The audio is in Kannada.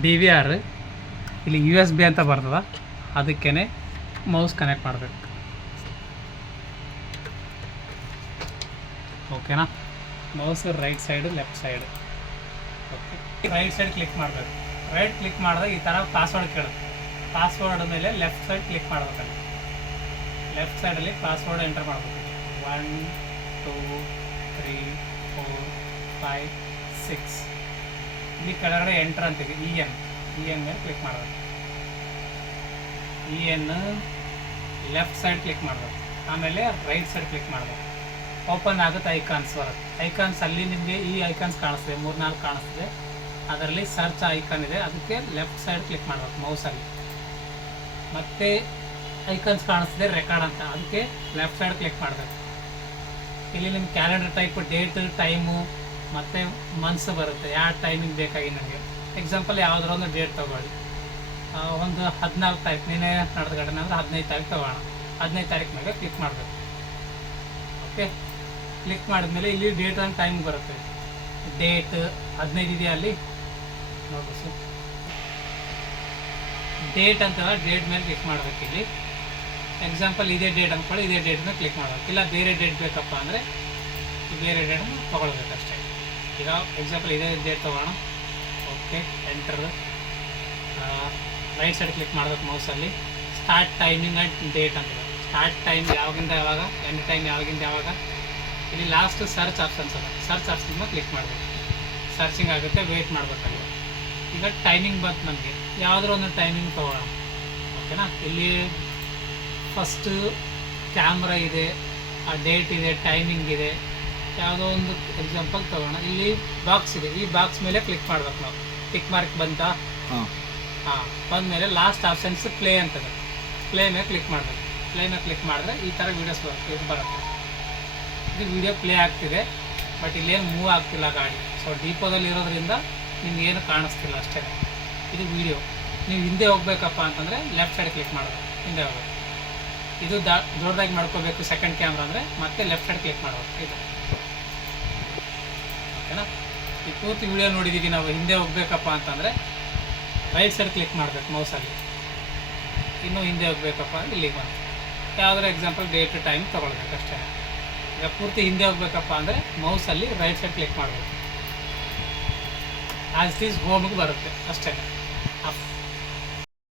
ಡಿ ವಿ ಆರ್ ಇಲ್ಲಿ ಯು ಎಸ್ ಬಿ ಅಂತ ಬರ್ತದೆ, ಅದಕ್ಕೇ ಮೌಸ್ ಕನೆಕ್ಟ್ ಮಾಡಬೇಕು. ಓಕೆನಾ? Mouse right side left side. Okay, right side click ಮಾಡಬೇಕು. ರೈಟ್ ಕ್ಲಿಕ್ ಮಾಡಿದಾಗ ಈ ಥರ ಪಾಸ್ವರ್ಡ್ ಕೇಳುತ್ತೆ. ಪಾಸ್ವರ್ಡ್ ಮೇಲೆ ಲೆಫ್ಟ್ ಸೈಡ್ ಕ್ಲಿಕ್ ಮಾಡಬೇಕಲ್ಲಿ. ಲೆಫ್ಟ್ ಸೈಡಲ್ಲಿ ಪಾಸ್ವರ್ಡ್ ಎಂಟರ್ ಮಾಡಬೇಕು. 1 2 3 4 5 6. ಇಲ್ಲಿ ಕೆಳಗಡೆ ಎಂಟರ್ ಅಂತಿದೆ, ಇ ಎನ್ ಮೇಲೆ ಕ್ಲಿಕ್ ಮಾಡಬೇಕು. EN ಲೆಫ್ಟ್ ಸೈಡ್ ಕ್ಲಿಕ್ ಮಾಡಬೇಕು. ಆಮೇಲೆ ರೈಟ್ ಸೈಡ್ ಕ್ಲಿಕ್ ಮಾಡಬೇಕು. ಓಪನ್ ಆಗುತ್ತೆ, ಐಕಾನ್ಸ್ ಬರುತ್ತೆ. ಐಕಾನ್ಸ್ ಅಲ್ಲಿ ನಿಮಗೆ ಈ ಐಕಾನ್ಸ್ ಕಾಣಿಸ್ತಿದೆ, 3-4 ಕಾಣಿಸ್ತಿದೆ. ಅದರಲ್ಲಿ ಸರ್ಚ್ ಐಕಾನ್ ಇದೆ, ಅದಕ್ಕೆ ಲೆಫ್ಟ್ ಸೈಡ್ ಕ್ಲಿಕ್ ಮಾಡಬೇಕು ಮೌಸಲ್ಲಿ. ಮತ್ತೆ ಐಕಾನ್ಸ್ ಕಾಣಿಸ್ತಿದೆ ರೆಕಾರ್ಡ್ ಅಂತ, ಅದಕ್ಕೆ ಲೆಫ್ಟ್ ಸೈಡ್ ಕ್ಲಿಕ್ ಮಾಡಬೇಕು. ಇಲ್ಲಿ ನಿಮ್ಮ ಕ್ಯಾಲೆಂಡರ್ ಟೈಪ್ ಡೇಟ್ ಟೈಮು ಮತ್ತು ಮಂತ್ಸ್ ಬರುತ್ತೆ, ಯಾವ ಟೈಮಿಂಗ್ ಬೇಕಾಗಿ ನನಗೆ. ಎಕ್ಸಾಂಪಲ್ ಯಾವುದಾರ ಒಂದು ಡೇಟ್ ತೊಗೊಳ್ಳಿ, ಒಂದು 14 ತಾರೀಕು, ನೀನೇ ನಡೆದ ಘಟನೆ ಅಂದರೆ 15 ತಾರೀಕು ತೊಗೋಣ. 15 ತಾರೀಕು ಮೇಲೆ ಕ್ಲಿಕ್ ಮಾಡಬೇಕು. ಓಕೆ, ಕ್ಲಿಕ್ ಮಾಡಿದ್ಮೇಲೆ ಇಲ್ಲಿ ಡೇಟ್ ಆ್ಯಂಡ್ ಟೈಮ್ ಬರುತ್ತೆ. ಡೇಟ್ 15 ಇದೆಯಾ ಅಲ್ಲಿ ನೋಡಿ ಸರ್, ಡೇಟ್ ಅಂತಲ್ಲ, ಡೇಟ್ ಮೇಲೆ ಕ್ಲಿಕ್ ಮಾಡಬೇಕು. ಇಲ್ಲಿ ಎಕ್ಸಾಂಪಲ್ ಇದೇ ಡೇಟ್ ಅಂದ್ಕೊಳ್ಳಿ, ಇದೇ ಡೇಟ್ ಮೇಲೆ ಕ್ಲಿಕ್ ಮಾಡಬೇಕು. ಇಲ್ಲ ಬೇರೆ ಡೇಟ್ ಬೇಕಪ್ಪ ಅಂದರೆ ಬೇರೆ ಡೇಟನ್ನು ತೊಗೊಳ್ಬೇಕಷ್ಟೇ. ಈಗ ಎಕ್ಸಾಂಪಲ್ ಇದೇ ಡೇಟ್ ತೊಗೋಣ. Okay, enter. Right side click ಮಾಡಬೇಕು ಮೌಸಲ್ಲಿ. ಸ್ಟಾರ್ಟ್ ಟೈಮಿಂಗ್ ಆ್ಯಂಡ್ ಡೇಟ್ ಅಂತ. ಸ್ಟಾರ್ಟ್ ಟೈಮ್ ಯಾವಾಗಿಂದ ಯಾವಾಗ, ಎಂಡ್ ಟೈಮ್ ಯಾವಾಗಿಂದ ಯಾವಾಗ. ಇಲ್ಲಿ ಲಾಸ್ಟ್ ಸರ್ಚ್ ಆಪ್ಷನ್ಸ್ ಅಲ್ಲ, ಸರ್ಚ್ ಆಪ್ಷನ್ ಮೇಲೆ ಕ್ಲಿಕ್ ಮಾಡಬೇಕು. ಸರ್ಚಿಂಗ್ ಆಗುತ್ತೆ, ವೆಯ್ಟ್ ಮಾಡಬೇಕಲ್ಲ. ಈಗ ಟೈಮಿಂಗ್ ಬಂತು ನಮಗೆ, ಯಾವುದಾದ್ರು ಒಂದು ಟೈಮಿಂಗ್ ತೊಗೊಳ್ಳೋಣ. ಓಕೆನಾ? ಇಲ್ಲಿ ಫಸ್ಟು ಕ್ಯಾಮ್ರಾ ಇದೆ, ಆ ಡೇಟ್ ಇದೆ, ಟೈಮಿಂಗ್ ಇದೆ. ಯಾವುದೋ ಒಂದು ಎಕ್ಸಾಂಪಲ್ ತೊಗೋಣ. ಇಲ್ಲಿ ಬಾಕ್ಸ್ ಇದೆ, ಈ ಬಾಕ್ಸ್ ಮೇಲೆ ಕ್ಲಿಕ್ ಮಾಡ್ಬೇಕು ನಾವು. ಟಿಕ್ ಮಾರ್ಕ್ ಬಂತಾ? ಹಾಂ, ಬಂದಮೇಲೆ ಲಾಸ್ಟ್ ಆಪ್ಷನ್ಸ್ ಪ್ಲೇ ಅಂತದೆ. ಪ್ಲೇ ಮೇಲೆ ಕ್ಲಿಕ್ ಮಾಡಬೇಕು. ಪ್ಲೇ ಮೇಲೆ ಕ್ಲಿಕ್ ಮಾಡಿದ್ರೆ ಈ ಥರ ವೀಡಿಯೋಸ್ ಬರುತ್ತೆ. ಇದು ವೀಡಿಯೋ ಪ್ಲೇ ಆಗ್ತಿದೆ, ಬಟ್ ಇಲ್ಲೇನು ಮೂವ್ ಆಗ್ತಿಲ್ಲ ಗಾಡಿ. ಸೊ ಡಿಪೋದಲ್ಲಿ ಇರೋದ್ರಿಂದ ನಿಮ್ಗೇನು ಕಾಣಿಸ್ತಿಲ್ಲ ಅಷ್ಟೇ. ಇದು ವೀಡಿಯೋ. ನೀವು ಹಿಂದೆ ಹೋಗ್ಬೇಕಪ್ಪ ಅಂತಂದರೆ ಲೆಫ್ಟ್ ಸೈಡ್ ಕ್ಲಿಕ್ ಮಾಡಬೇಕು, ಹಿಂದೆ ಹೋಗ್ಬೇಕು. ಇದು ದೊಡ್ಡದಾಗಿ ಮಾಡ್ಕೋಬೇಕು ಸೆಕೆಂಡ್ ಕ್ಯಾಮ್ರಾ ಅಂದರೆ ಮತ್ತೆ ಲೆಫ್ಟ್ ಸೈಡ್ ಕ್ಲಿಕ್ ಮಾಡಬೇಕು. ಇದು ಓಕೆನಾ? ಈ ಪೂರ್ತಿ ವೀಡಿಯೋ ನೋಡಿದ್ದೀವಿ ನಾವು. ಹಿಂದೆ ಹೋಗ್ಬೇಕಪ್ಪ ಅಂತಂದರೆ ರೈಟ್ ಸೈಡ್ ಕ್ಲಿಕ್ ಮಾಡಬೇಕು ಮೌಸಲ್ಲಿ. ಇನ್ನೂ ಹಿಂದೆ ಹೋಗ್ಬೇಕಪ್ಪ ಅಂದರೆ ಇಲ್ಲಿಗೆ ಬಂತು. ಯಾವುದಾದ್ರು ಎಕ್ಸಾಂಪಲ್ ಡೇಟ್ ಟೈಮ್ ತೊಗೊಳ್ಬೇಕು ಅಷ್ಟೇ. ಈಗ ಪೂರ್ತಿ ಹಿಂದೆ ಹೋಗ್ಬೇಕಪ್ಪ ಅಂದರೆ ಮೌಸಲ್ಲಿ ರೈಟ್ ಸೈಡ್ ಕ್ಲಿಕ್ ಮಾಡಬೇಕು. ಆಸ್ ಇಟ್ ಈಸ್ ಹೋಮಿಗೆ ಬರುತ್ತೆ ಅಷ್ಟೇ.